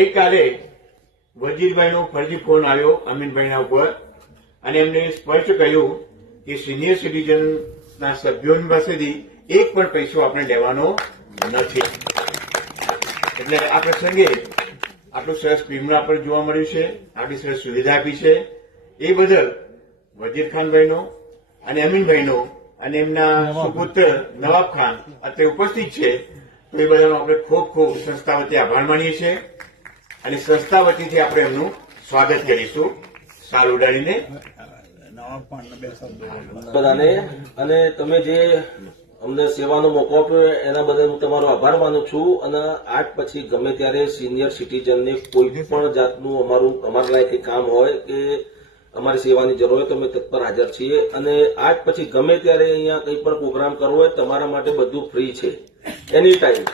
ગઈકાલે વજીરભાઈનો ફરજી ફોન આવ્યો અમીનભાઈના ઉપર અને એમને સ્પષ્ટ કહ્યું કે સિનિયર સિટીઝનના સભ્યોની પાસેથી એક પણ પૈસો આપણે લેવાનો નથી. એટલે આ પ્રસંગે આટલું સરસ પ્રીમિયમ આપણે જોવા મળ્યું છે, આટલી સરસ સુવિધા આપી છે એ બદલ વજીરખાનભાઈનો અને અમીનભાઈનો અને એમના સુપુત્ર નવાબ ખાન અત્યારે ઉપસ્થિત છે, તો એ બધાનો આપણે ખૂબ ખૂબ સંસ્થા વતી આભાર માનીએ છીએ અને સંસ્થા વતીથી આપણે એમનું સ્વાગત કરીશું સાલ ઉડાડીને. બધાને અને તમે જે અમને સેવાનો મોકો આપ્યો એના બદલ હું તમારો આભાર માનું છું. અને આજ પછી ગમે ત્યારે સિનિયર સિટીઝનને કોઈ પણ જાતનું અમારા લાયકથી કામ હોય કે અમારી સેવાની જરૂર હોય તો અમે તત્પર હાજર છીએ. અને આજ પછી ગમે ત્યારે અહીંયા કંઈ પણ પ્રોગ્રામ કરવો હોય તમારા માટે બધું ફ્રી છે, એની ટાઈમ.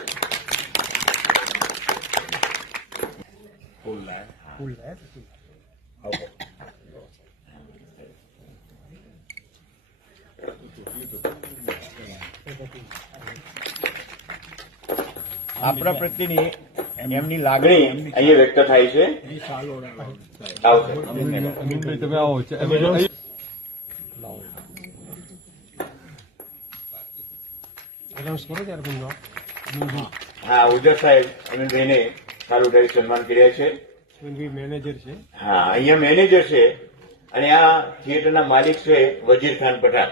આપણા પ્રત્યેની એમની લાગણી અહીંયા વ્યક્ત થાય છે. તમે આવો હા, ઉજર સાહેબ અમીનભાઈને સારું ઉઠાવી સન્માન કર્યા છે. મેનેજર છે. હા, અહીંયા મેનેજર છે અને આ થિયેટરના માલિક છે વજીર ખાન પઠાણ.